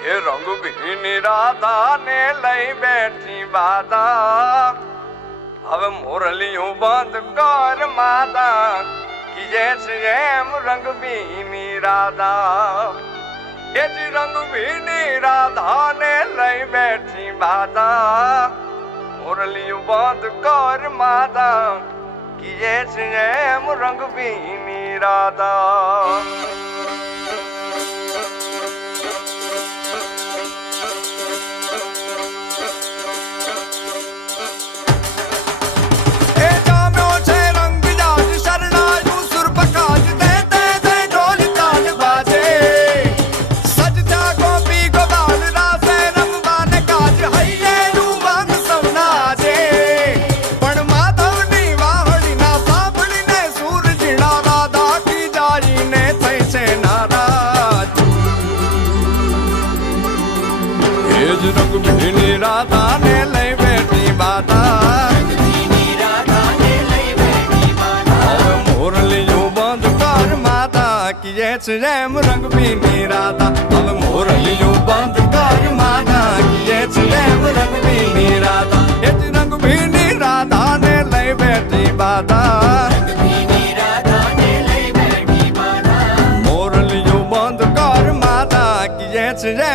એ રંગભીની રાધાને લઈ બેઠી બાધા હવે મોરલિયું બંધ કર માતા કીજે છે એમ રંગભીની રાધા એ જ રંગભીની રાધાને લઈ બેઠી બાધા મોરલિયું બંધ કર માતા કીજે છે એમ રંગભીની રાધા રંગભીની રાધાને લઈ બેઠી બાધા હવે મોરલિયું બંધ કર માતા કીએ છે એમ રંગભીની રાધા હવે મોરલિયું બંધ કર માતા કીએ છે એમ રંગભીની રાધા એ જ રંગભીની રાધાને લઈ બેઠી બાધા મોરલિયું બંધ કર માતા કીએ છે